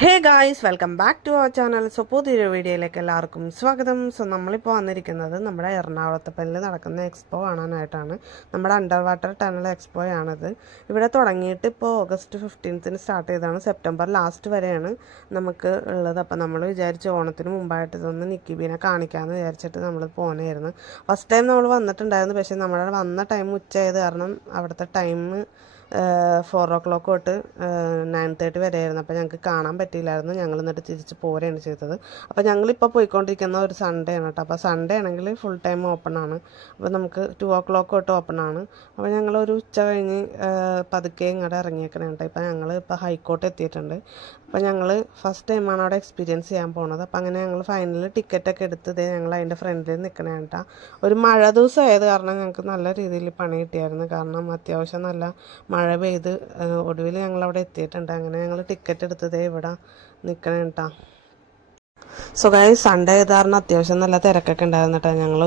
Hey guys, welcome back to our channel. So, പുതിയൊരു വീഡിയോയിലേക്ക് എല്ലാവർക്കും സ്വാഗതം. സോ നമ്മളിപ്പോൾ വന്നിരിക്കുന്നത് നമ്മുടെ എറണാകുളത്തപ്പലിൽ നടക്കുന്ന എക്സ്പോ കാണാനായിട്ടാണ്. നമ്മുടെ അണ്ടർ വാട്ടർ ടണൽ എക്സ്പോ ആണിത്. ഇവിടെ തുടങ്ങിയിട്ട് ഇപ്പോൾ ഓഗസ്റ്റ് 15 സ്റ്റാർട്ട് ചെയ്തതാണ്. സെപ്റ്റംബർ ലാസ്റ്റ് വരെയാണ് നമുക്ക് ഉള്ളത്. അപ്പോൾ നമ്മൾ വിചാരിച്ചു ഓണത്തിന് മുമ്പായിട്ട് ഇതൊന്ന് നിക്കിബീനെ കാണിക്കാമെന്ന് വിചാരിച്ചിട്ട് നമ്മൾ പോകുന്നതായിരുന്നു. ഫസ്റ്റ് ടൈം നമ്മൾ വന്നിട്ടുണ്ടായിരുന്നു. പക്ഷേ നമ്മുടെ വന്ന ടൈം ഉച്ചയായത് കാരണം അവിടുത്തെ ടൈം 4 o'clock തൊട്ട് 9:30 വരെയായിരുന്നു. അപ്പോൾ ഞങ്ങൾക്ക് കാണാൻ പറ്റിയില്ലായിരുന്നു. ഞങ്ങൾ എന്നിട്ട് തിരിച്ച് പോരുകയാണ് ചെയ്തത്. അപ്പോൾ ഞങ്ങളിപ്പോൾ പോയിക്കൊണ്ടിരിക്കുന്ന ഒരു സൺഡേ ആണ് കേട്ടോ. അപ്പോൾ സൺഡേ ആണെങ്കിൽ ഫുൾ ടൈം ഓപ്പൺ ആണ്. അപ്പോൾ നമുക്ക് 2 o'clock തൊട്ട് ഓപ്പൺ ആണ്. അപ്പോൾ ഞങ്ങളൊരു ഉച്ച കഴിഞ്ഞ് പതുക്കെ ഇങ്ങോട്ട് ഇറങ്ങിയേക്കണം കേട്ടോ. ഇപ്പോൾ ഞങ്ങൾ ഹൈക്കോർട്ട് എത്തിയിട്ടുണ്ട്. അപ്പോൾ ഞങ്ങൾ ഫസ്റ്റ് ടൈമാണ് അവിടെ എക്സ്പീരിയൻസ് ചെയ്യാൻ പോണത്. അപ്പോൾ അങ്ങനെ ഞങ്ങൾ ഫൈനൽ ടിക്കറ്റൊക്കെ എടുത്തത് ഞങ്ങൾ അതിൻ്റെ ഫ്രണ്ടിൽ നിൽക്കണേ കേട്ടോ. ഒരു മഴ ദിവസം ആയത് കാരണം ഞങ്ങൾക്ക് നല്ല രീതിയിൽ പണി കിട്ടിയായിരുന്നു. കാരണം അത്യാവശ്യം നല്ല മഴ പെയ്ത് ഒടുവിൽ ഞങ്ങളവിടെ എത്തിയിട്ടുണ്ട്. അങ്ങനെ ഞങ്ങൾ ടിക്കറ്റ് എടുത്തതേ ഇവിടെ നിൽക്കണേ കേട്ടോ. സോ ഗൈസ് സൺഡേ ആയത് കാരണം അത്യാവശ്യം നല്ല തിരക്കൊക്കെ ഉണ്ടായിരുന്നു കേട്ടോ. ഞങ്ങൾ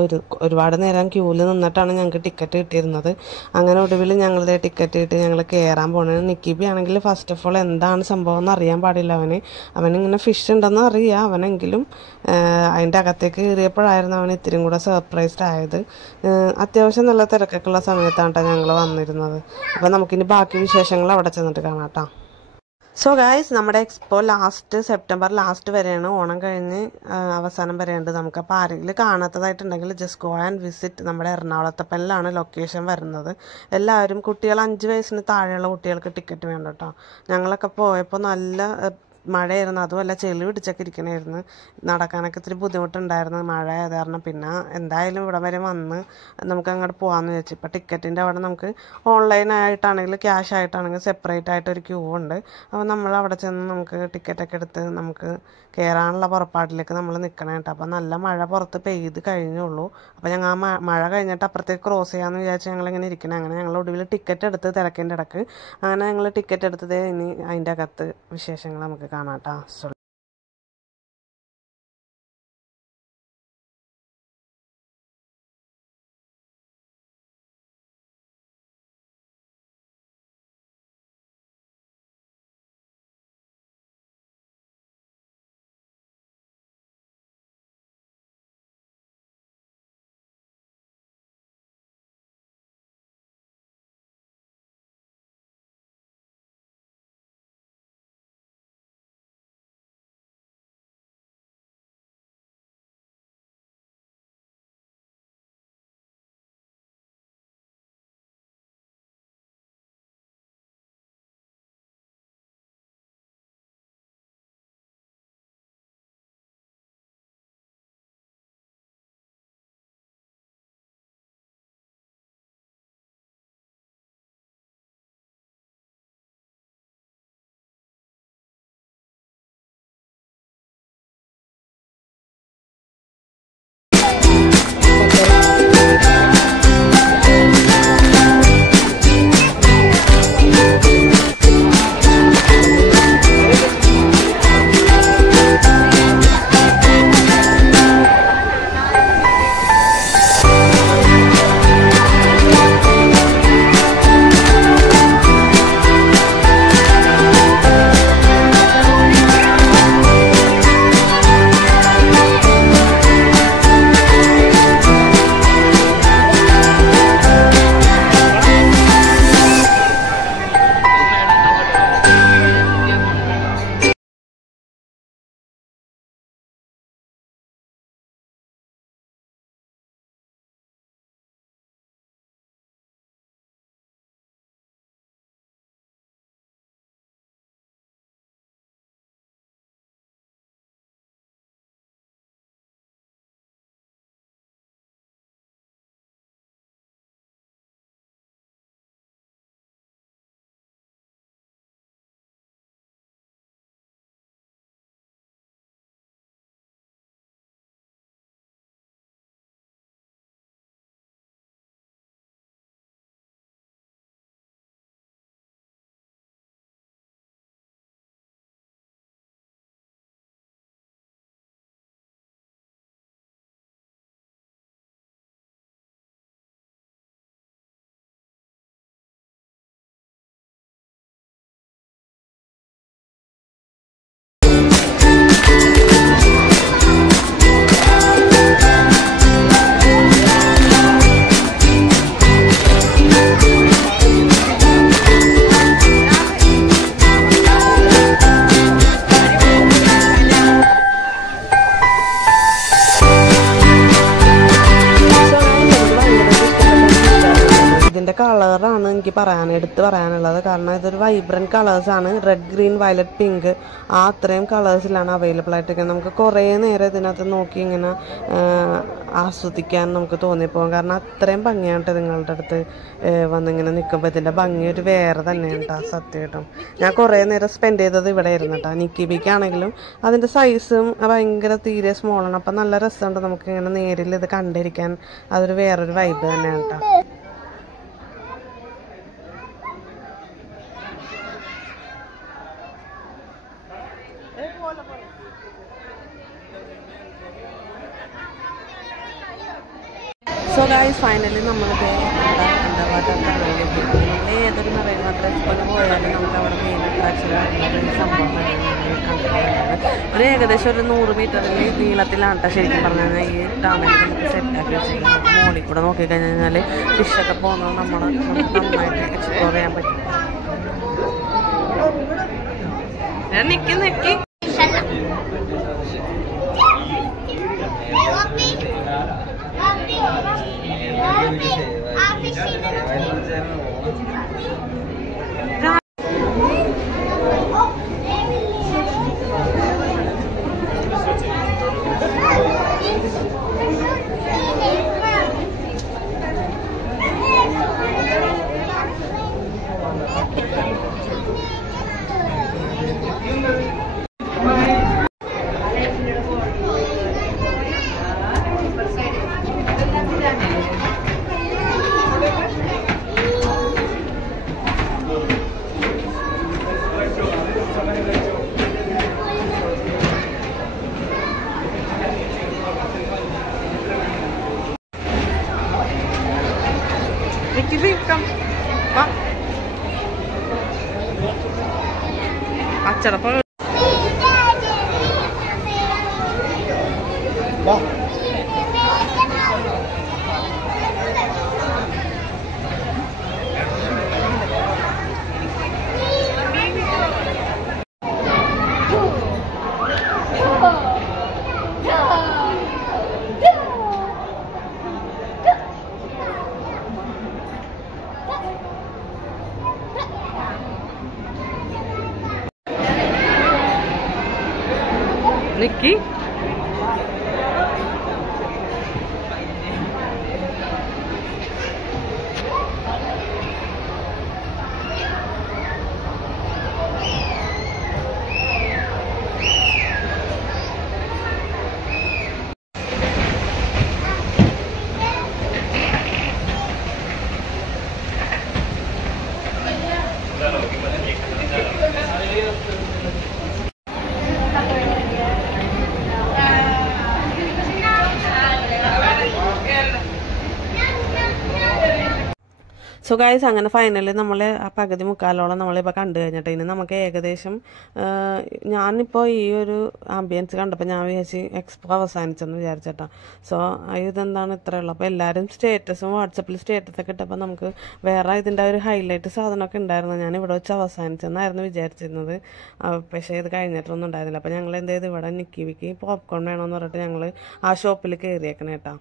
ഒരുപാട് നേരം ക്യൂവിൽ നിന്നിട്ടാണ് ഞങ്ങൾക്ക് ടിക്കറ്റ് കിട്ടിയിരുന്നത്. അങ്ങനെ ഒടുവിൽ ഞങ്ങളുടെ ടിക്കറ്റ് കിട്ടി ഞങ്ങൾ കയറാൻ പോകുന്നത്. നിക്കിബി ആണെങ്കിൽ ഫസ്റ്റ് ഓഫ് ഓൾ എന്താണ് സംഭവം എന്ന് അറിയാൻ പാടില്ല. അവനിങ്ങനെ ഫിഷ് ഉണ്ടെന്ന് അറിയാം. അവനെങ്കിലും അതിൻ്റെ അകത്തേക്ക് കയറിയപ്പോഴായിരുന്നു അവൻ ഇത്തിരി കൂടെ സർപ്രൈസ്ഡ് ആയത്. അത്യാവശ്യം നല്ല തിരക്കൊക്കെ ഉള്ള സമയത്താണ് കേട്ടോ ഞങ്ങൾ വന്നിരുന്നത്. അപ്പോൾ നമുക്കിനി ബാക്കി വിശേഷങ്ങൾ അവിടെ ചെന്നിട്ട് കാണാം കേട്ടോ. സോ ഗായ്സ് നമ്മുടെ എക്സ്പോ സെപ്റ്റംബർ ലാസ്റ്റ് വരെയാണ്. ഓണം കഴിഞ്ഞ് അവസാനം വരെയുണ്ട് നമുക്ക്. അപ്പോൾ ആരെങ്കിലും കാണാത്തതായിട്ടുണ്ടെങ്കിൽ ജസ്റ്റ് ഗോ ആൻഡ് വിസിറ്റ്. നമ്മുടെ എറണാകുളത്തപ്പലിലാണ് ലൊക്കേഷൻ വരുന്നത്. എല്ലാവരും കുട്ടികൾ 5 വയസ്സിന് താഴെയുള്ള കുട്ടികൾക്ക് ടിക്കറ്റ് വേണ്ട കേട്ടോ. ഞങ്ങളൊക്കെ പോയപ്പോൾ നല്ല മഴയായിരുന്നു. അതുമല്ല ചെളി പിടിച്ചൊക്കെ ഇരിക്കണമായിരുന്നു. നടക്കാനൊക്കെ ഇത്തിരി ബുദ്ധിമുട്ടുണ്ടായിരുന്നു മഴ ആയത് കാരണം. പിന്നെ എന്തായാലും ഇവിടെ വരെ വന്ന് നമുക്ക് അങ്ങോട്ട് പോകാമെന്ന് വെച്ചു. ഇപ്പോൾ ടിക്കറ്റിൻ്റെ അവിടെ നമുക്ക് ഓൺലൈനായിട്ടാണെങ്കിലും ക്യാഷ് ആയിട്ടാണെങ്കിലും സെപ്പറേറ്റ് ആയിട്ടൊരു ക്യൂ ഉണ്ട്. അപ്പോൾ നമ്മൾ അവിടെ ചെന്ന് നമുക്ക് ടിക്കറ്റൊക്കെ എടുത്ത് നമുക്ക് കയറാനുള്ള പുറപ്പാടിലേക്ക് നമ്മൾ നിൽക്കണം കേട്ടോ. അപ്പോൾ നല്ല മഴ പുറത്ത് പെയ്ത് കഴിഞ്ഞുള്ളൂ. അപ്പോൾ ഞങ്ങൾ ആ മഴ കഴിഞ്ഞിട്ട് അപ്പുറത്തേക്ക് ക്രോസ് ചെയ്യാമെന്ന് വിചാരിച്ച് ഞങ്ങളിങ്ങനെ ഇരിക്കണം. അങ്ങനെ ഞങ്ങൾ ഒടുവിൽ ടിക്കറ്റ് എടുത്ത് തിരക്കിൻ്റെ ഇടക്ക് അങ്ങനെ ഞങ്ങൾ ടിക്കറ്റ് എടുത്തത് ഇനി അതിൻ്റെ അകത്ത് വിശേഷങ്ങൾ നമുക്ക് കാണാം കേട്ടോ. ഇതിൻ്റെ കളറാണ് എനിക്ക് എടുത്ത് പറയാനുള്ളത്. കാരണം ഇതൊരു വൈബ്രൻറ്റ് കളേഴ്സാണ്. റെഡ്, ഗ്രീൻ, വയലറ്റ്, പിങ്ക് അത്രയും കളേഴ്സിലാണ് അവൈലബിൾ ആയിട്ടിരിക്കുന്നത്. നമുക്ക് കുറേ നേരം ഇതിനകത്ത് നോക്കി ഇങ്ങനെ ആസ്വദിക്കാൻ നമുക്ക് തോന്നിപ്പോകും. കാരണം അത്രയും ഭംഗിയായിട്ട് നിങ്ങളുടെ അടുത്ത് വന്നിങ്ങനെ നിൽക്കുമ്പോൾ ഇതിൻ്റെ ഭംഗി ഒരു വേറെ തന്നെയാണ് കേട്ടോ. സത്യമായിട്ടും ഞാൻ കുറേ നേരം സ്പെൻഡ് ചെയ്തത് ഇവിടെ ആയിരുന്നു കേട്ടോ. നിക്കിബിക്കാണെങ്കിലും അതിൻ്റെ സൈസും ഭയങ്കര തീരെ സ്മോളാണ്. അപ്പം നല്ല രസമുണ്ട് നമുക്കിങ്ങനെ നേരിൽ ഇത് കണ്ടിരിക്കാൻ. അതൊരു വേറൊരു വൈബ് തന്നെയാണ് കേട്ടോ. സോ ഗൈസ്, ഫൈനലി നമ്മളിത് അണ്ടർവാട്ടർ ടണലിലേക്ക് ഏതൊരു മറൈൻ വാട്ടർ എക്സ്പോയിൽ പോയാലും നമുക്ക് അവിടെ മെയിൻ അട്രാക്ഷൻ സംഭവം ഒരു ഏകദേശം ഒരു 100 മീറ്ററിൽ നീളത്തിലാണ് കേട്ടോ ശരിക്കും പറഞ്ഞാൽ ഈ ടണൽ നമുക്ക് സെറ്റാക്കി വെച്ചിരിക്കുന്നത്. മോളിൽ കൂടെ നോക്കിക്കഴിഞ്ഞാൽ ഫിഷൊക്കെ പോകുന്നത് നമുക്ക് നന്നായിട്ട് എക്സ്പ്ലോർ ചെയ്യാൻ പറ്റും. നിക്കി അച്ചടപ്പം നിക്കി സോ ഗൈസ്, അങ്ങനെ ഫൈനലി നമ്മൾ ആ പകുതി മുക്കാലോളം നമ്മളിപ്പോൾ കണ്ടു കഴിഞ്ഞിട്ട് ഇനി നമുക്ക് ഏകദേശം ഞാനിപ്പോൾ ഈ ഒരു ആംബിയൻസ് കണ്ടപ്പോൾ ഞാൻ വിചാരിച്ച് എക്സ്പോ അവസാനിച്ചെന്ന് വിചാരിച്ചിട്ടാ. സോ ഇതെന്താണ് ഇത്രയുള്ളൂ. അപ്പോൾ എല്ലാവരും സ്റ്റേറ്റസും വാട്സപ്പിൽ സ്റ്റേറ്റസൊക്കെ ഇട്ടപ്പോൾ നമുക്ക് വേറെ ഇതിൻ്റെ ഒരു ഹൈലൈറ്റ് സാധനമൊക്കെ ഉണ്ടായിരുന്നു. ഞാൻ ഇവിടെ വെച്ച് അവസാനിച്ചെന്നായിരുന്നു വിചാരിച്ചിരുന്നത്. പക്ഷേ ഇത് കഴിഞ്ഞിട്ടൊന്നും ഉണ്ടായിരുന്നില്ല. അപ്പോൾ ഞങ്ങൾ എന്ത് ചെയ്ത് ഇവിടെ നിക്കിവിക്ക് പോപ്കോൺ വേണമെന്ന് പറഞ്ഞിട്ട് ഞങ്ങൾ ആ ഷോപ്പിൽ കയറിയേക്കണേ കേട്ടോ.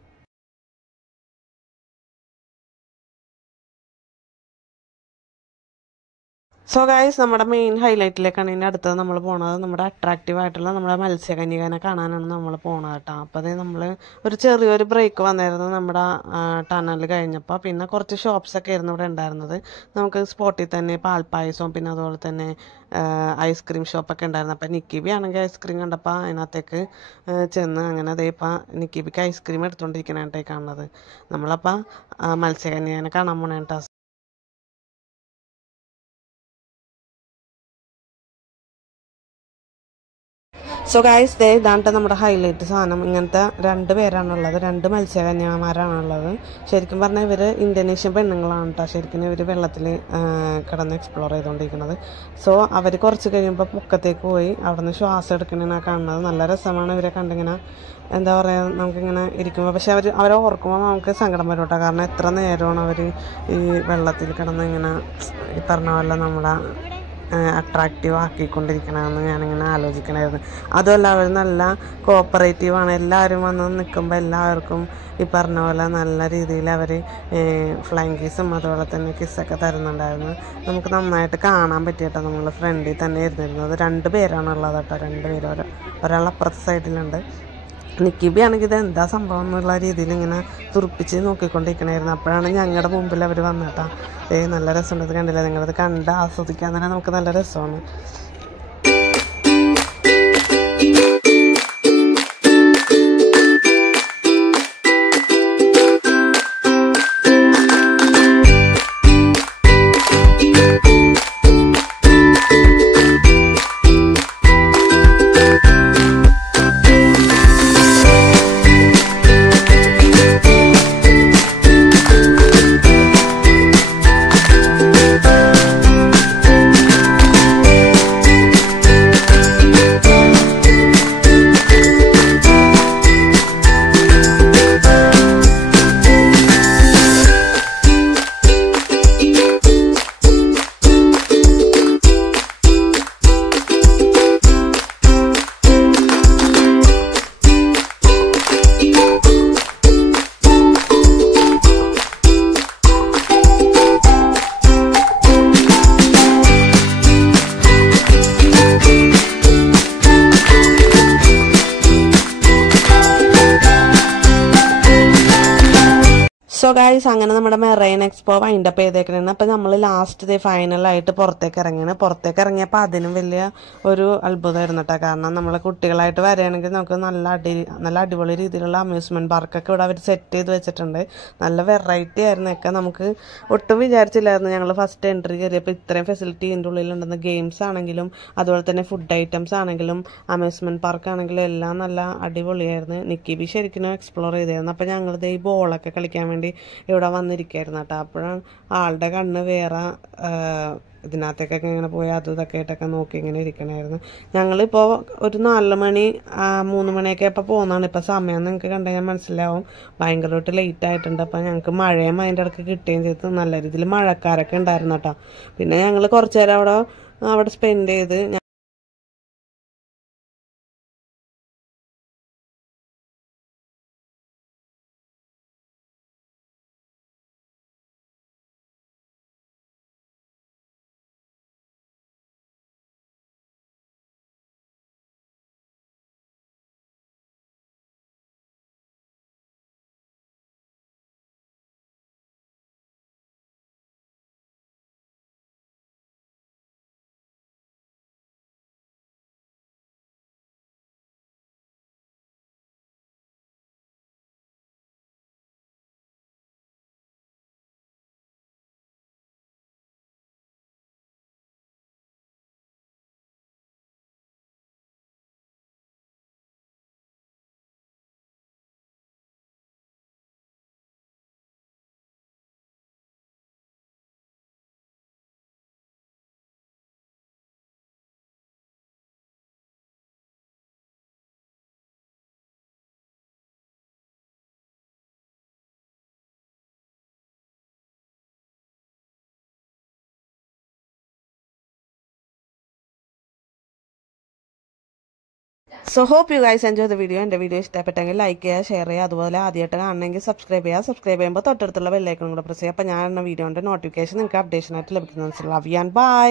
സോ ഗൈസ്, നമ്മുടെ മെയിൻ ഹൈലൈറ്റിലേക്കാണ് ഇതിൻ്റെ അടുത്തത് നമ്മൾ പോണത്. നമ്മുടെ അട്രാക്റ്റീവ് ആയിട്ടുള്ള നമ്മുടെ മത്സ്യകന്യകനെ കാണാനാണ് നമ്മൾ പോണത് കേട്ടോ. അപ്പോൾ അത് നമ്മൾ ഒരു ചെറിയൊരു ബ്രേക്ക് വന്നായിരുന്നു നമ്മുടെ ടണൽ കഴിഞ്ഞപ്പോൾ. പിന്നെ കുറച്ച് ഷോപ്സൊക്കെ ആയിരുന്നു ഇവിടെ ഉണ്ടായിരുന്നത്. നമുക്ക് സ്പോട്ടിൽ തന്നെ പാൽപ്പായസവും പിന്നെ അതുപോലെ തന്നെ ഐസ്ക്രീം ഷോപ്പൊക്കെ ഉണ്ടായിരുന്നു. അപ്പോൾ നിക്കിബി ആണെങ്കിൽ ഐസ്ക്രീം കണ്ടപ്പോൾ അതിനകത്തേക്ക് ചെന്ന് അങ്ങനെ അതേ ഇപ്പം നിക്കിബിക്ക് ഐസ്ക്രീം എടുത്തുകൊണ്ടിരിക്കണേട്ടായി കാണുന്നത്. നമ്മളപ്പോൾ മത്സ്യകന്യകനെ കാണാൻ പോണേ കേട്ടോ. സോ ഗൈസ്, ഇതാണ്ട് നമ്മുടെ ഹൈലൈറ്റ് സാധനം. ഇങ്ങനത്തെ 2 പേരാണുള്ളത്, 2 മത്സ്യകന്യമാരാണുള്ളത്. ശരിക്കും പറഞ്ഞാൽ ഇവർ ഇന്തോനേഷ്യൻ പെണ്ണുങ്ങളാണ് കേട്ടോ. ശരിക്കും ഇവർ വെള്ളത്തിൽ കിടന്ന് എക്സ്പ്ലോർ ചെയ്തുകൊണ്ടിരിക്കുന്നത്. സോ അവർ കുറച്ച് കഴിയുമ്പോൾ പൊക്കത്തേക്ക് പോയി അവിടെ നിന്ന് ശ്വാസം എടുക്കണേനാണ് കാണുന്നത്. നല്ല രസമാണ് ഇവരെ കണ്ടിങ്ങനെ എന്താ പറയുക നമുക്കിങ്ങനെ ഇരിക്കുമ്പോൾ. പക്ഷെ അവരെ ഓർക്കുമ്പോൾ നമുക്ക് സങ്കടം വരും കേട്ടോ. കാരണം എത്ര നേരമാണ് അവർ ഈ വെള്ളത്തിൽ കിടന്ന് ഇങ്ങനെ ഈ പറഞ്ഞ പോലെ നമ്മുടെ അട്രാക്റ്റീവ് ആക്കിക്കൊണ്ടിരിക്കണമെന്ന് ഞാനിങ്ങനെ ആലോചിക്കണമായിരുന്നു. അതുമല്ല അവർ നല്ല കോപ്പറേറ്റീവാണ്. എല്ലാവരും വന്ന് നിൽക്കുമ്പോൾ എല്ലാവർക്കും ഈ പറഞ്ഞ പോലെ നല്ല രീതിയിൽ അവർ ഫ്ലൈങ് കിസ്സും അതുപോലെ തന്നെ കിസ്സൊക്കെ തരുന്നുണ്ടായിരുന്നു. നമുക്ക് നന്നായിട്ട് കാണാൻ പറ്റിയിട്ടോ. നമ്മൾ ഫ്രണ്ടിൽ തന്നെ ഇരുന്നിരുന്നത് 2 പേരാണുള്ളത് കേട്ടോ. 2 പേര്, ഒരാൾ അപ്പുറത്തെ സൈഡിലുണ്ട്. നിക്കിബി ആണെങ്കിൽ ഇത് എന്താ സംഭവം എന്നുള്ള രീതിയിൽ ഇങ്ങനെ തുറപ്പിച്ച് നോക്കിക്കൊണ്ടിരിക്കണമായിരുന്നു. അപ്പോഴാണ് ഞങ്ങളുടെ മുമ്പിൽ അവർ വന്നിട്ടാ. നല്ല രസമുണ്ട്, കണ്ടില്ല? നിങ്ങളത് കണ്ട് ആസ്വദിക്കാൻ തന്നെ നമുക്ക് നല്ല രസമാണ്. സോ ഗൈസ്, അങ്ങനെ നമ്മുടെ മെറൈൻ എക്സ്പോ വൈൻഡപ്പ് ചെയ്തേക്കണേന്ന്. അപ്പം നമ്മൾ ലാസ്റ്റ് ഫൈനലായിട്ട് പുറത്തേക്ക് ഇറങ്ങിയാണ്. പുറത്തേക്ക് ഇറങ്ങിയപ്പോൾ അതിനും വലിയ ഒരു അത്ഭുതമായിരുന്നു കേട്ടോ. കാരണം നമ്മൾ കുട്ടികളായിട്ട് വരികയാണെങ്കിൽ നമുക്ക് നല്ല അടിപൊളി രീതിയിലുള്ള അമ്യൂസ്മെൻറ്റ് പാർക്കൊക്കെ ഇവിടെ അവർ സെറ്റ് ചെയ്ത് വെച്ചിട്ടുണ്ട്. നല്ല വെറൈറ്റി ആയിരുന്നൊക്കെ. നമുക്ക് ഒട്ടും വിചാരിച്ചില്ലായിരുന്നു ഞങ്ങൾ ഫസ്റ്റ് എൻട്രി കയറിയപ്പോൾ ഇത്രയും ഫെസിലിറ്റി ഇതിൻ്റെ ഉള്ളിലുണ്ടെന്ന്. ഗെയിംസ് ആണെങ്കിലും അതുപോലെ തന്നെ ഫുഡ് ഐറ്റംസ് ആണെങ്കിലും അമ്യൂസ്മെൻറ്റ് പാർക്ക് ആണെങ്കിലും എല്ലാം നല്ല അടിപൊളിയായിരുന്നു. നിക്കിബി ശരിക്കും എക്സ്പ്ലോർ ചെയ്തായിരുന്നു. അപ്പോൾ ഞങ്ങളിത് ഈ ബോളൊക്കെ കളിക്കാൻ വേണ്ടി ഇവിടെ വന്നിരിക്കുകയായിരുന്നു കേട്ടോ. അപ്പോഴാണ് ആളുടെ കണ്ണ് വേറെ ഇതിനകത്തേക്കൊക്കെ ഇങ്ങനെ പോയി അതും ഇതൊക്കെ ആയിട്ടൊക്കെ നോക്കി ഇങ്ങനെ ഇരിക്കണമായിരുന്നു. ഞങ്ങളിപ്പോൾ ഒരു 4 മണി 3 മണിയൊക്കെ ഇപ്പോൾ പോകുന്നതാണ്. ഇപ്പോൾ സമയം നിങ്ങൾക്ക് കണ്ടു കഴിഞ്ഞാൽ മനസ്സിലാവും. ഭയങ്കരമായിട്ട് ലേറ്റ് ആയിട്ടുണ്ട്. അപ്പോൾ ഞങ്ങൾക്ക് മഴയും അതിൻ്റെ ഇടയ്ക്ക് കിട്ടുകയും ചെയ്തു. നല്ല രീതിയിൽ മഴക്കാരൊക്കെ ഉണ്ടായിരുന്നു കേട്ടോ. പിന്നെ ഞങ്ങൾ കുറച്ച് നേരം അവിടെ സ്പെൻഡ് ചെയ്ത് So hope you guys enjoy the video. എൻ്റെ വീഡിയോ ഇഷ്ടപ്പെട്ടെങ്കിൽ ലൈക്ക് ചെയ്യുക, ഷെയർ ചെയ്യുക. അതുപോലെ ആദ്യമായിട്ട് കാണണമെങ്കിൽ സബ്സ്ക്രൈബ് ചെയ്യുക. സബ്സ്ക്രൈബ് ചെയ്യുമ്പോൾ തൊട്ടടുത്തുള്ള ബെല്ലൈക്കൺ കൂടെ പ്രസ് ചെയ്യുക. അപ്പോൾ ഞാൻ വീഡിയോൻ്റെ നോട്ടിഫിക്കേഷൻ നിങ്ങൾക്ക് അപ്ഡേഷൻ ആയിട്ട് ലഭിക്കുന്നതാണ്. Love you and by.